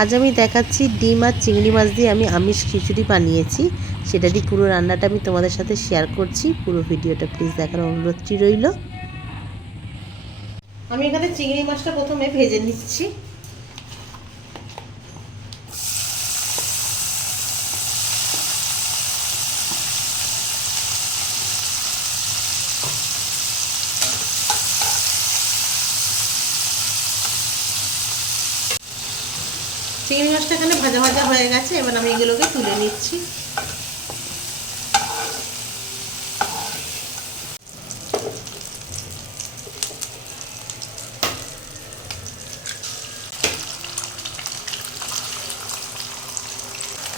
আজ আমি দেখাচ্ছি ডিম আর চিংড়ি মাছ দিয়ে আমি আমিষ খিচুড়ি বানিয়েছি। সেটারই পুরো রান্নাটা আমি তোমাদের সাথে শেয়ার করছি। পুরো ভিডিওটা প্লিজ দেখার অনুরোধটি রইল। আমি এখানে চিংড়ি মাছটা প্রথমে ভেজে নিচ্ছি। চিংড়ি মাছটা এখানে ভাজা ভাজা হয়ে গেছে, এবার আমি এগুলোকে তুলে নিচ্ছি।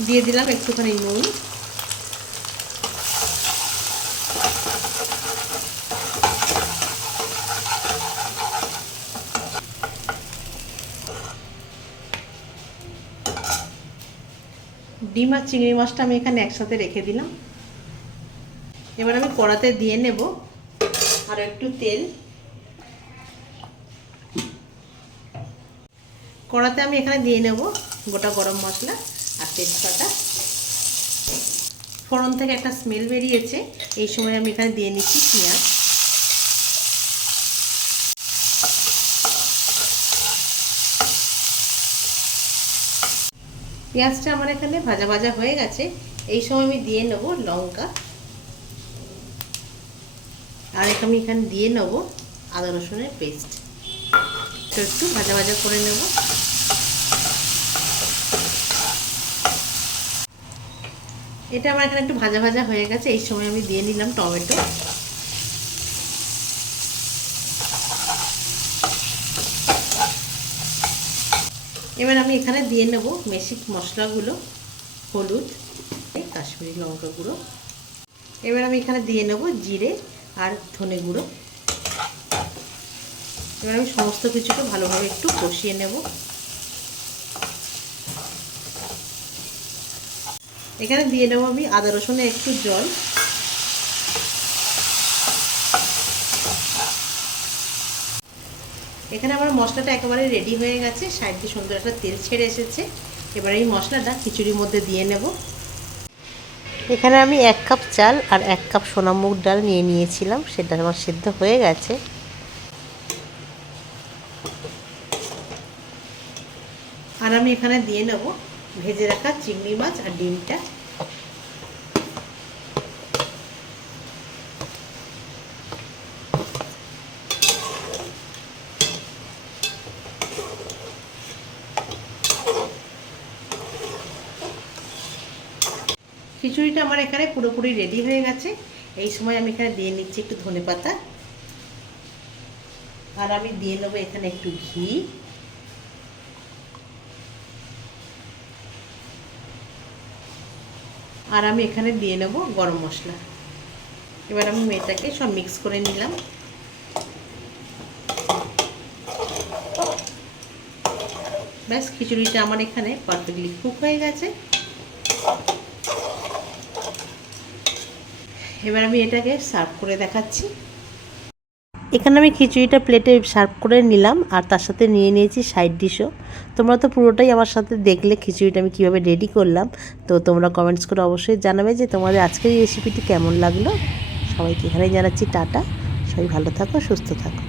দিয়ে দিলাম একটুখানি নুন, ডিম আর চিংড়ি মাছটা আমি এখানে একসাথে রেখে দিলাম। এবার আমি কড়াতে দিয়ে নেব আর একটু তেল। কড়াতে আমি এখানে দিয়ে নেব গোটা গরম মশলা আর তেজপাতা। ফোড়ন থেকে একটা স্মেল বেরিয়েছে, এই সময় আমি এখানে দিয়ে নিচ্ছি পেঁয়াজ। পেঁয়াজটা আমার এখানে ভাজা ভাজা হয়ে গেছে, এই সময় আমি দিয়ে নেব লঙ্কা আর আমি এখানে দিয়ে নেব আদা রসুনের পেস্ট। একটু ভাজা ভাজা করে নেব। এটা আমার এখানে একটু ভাজা ভাজা হয়ে গেছে, এই সময় আমি দিয়ে নিলাম টমেটো। এবার আমি এখানে দিয়ে নেব বেসিক মশলাগুলো, হলুদ, কাশ্মীরি লঙ্কা গুঁড়ো। এবার আমি এখানে দিয়ে নেব জিরে আর ধনে গুঁড়ো। এবার আমি সমস্ত কিছুকে ভালোভাবে একটু কষিয়ে নেব। এখানে দিয়ে নেব আমি আদা রসুনের একটু জল। এখানে আমার মশলাটা একেবারে রেডি হয়ে গেছে, সাইড দিয়ে সুন্দর একটা তেল ছেড়ে এসেছে। এবার এই মশলাটা খিচুড়ির মধ্যে দিয়ে নেব। এখানে আমি 1 কাপ চাল আর 1 কাপ সোনা মুগ ডাল নিয়ে নিয়েছিলাম, সেটা আমার সিদ্ধ হয়ে গেছে। আর আমি এখানে দিয়ে নেব ভেজে রাখা চিংড়ি মাছ আর ডিমটা। খিচুড়িটা আমার এখানে পুরোপুরি রেডি হয়ে গেছে, এই সময় আমি এখানে দিয়ে নিচ্ছি একটু ধনেপাতা আর আমি দিয়ে নেবো এখানে একটু ঘি। আর আমি এখানে দিয়ে নেব গরম মশলা। এবার আমি এটাকে সব মিক্স করে নিলাম। ব্যাস, খিচুড়িটা আমার এখানে পারফেক্টলি কুক হয়ে গেছে। এবার আমি এটাকে সার্ভ করে দেখাচ্ছি। এখানে আমি খিচুড়িটা প্লেটে সার্ভ করে নিলাম আর তার সাথে নিয়ে নিয়েছি সাইড ডিশও। তোমরা তো পুরোটাই আমার সাথে দেখলে খিচুড়িটা আমি কীভাবে রেডি করলাম। তো তোমরা কমেন্টস করে অবশ্যই জানাবে যে তোমাদের আজকের এই রেসিপিটি কেমন লাগলো। সবাইকে এখানেই জানাচ্ছি টাটা। সবাই ভালো থাকো, সুস্থ থাকো।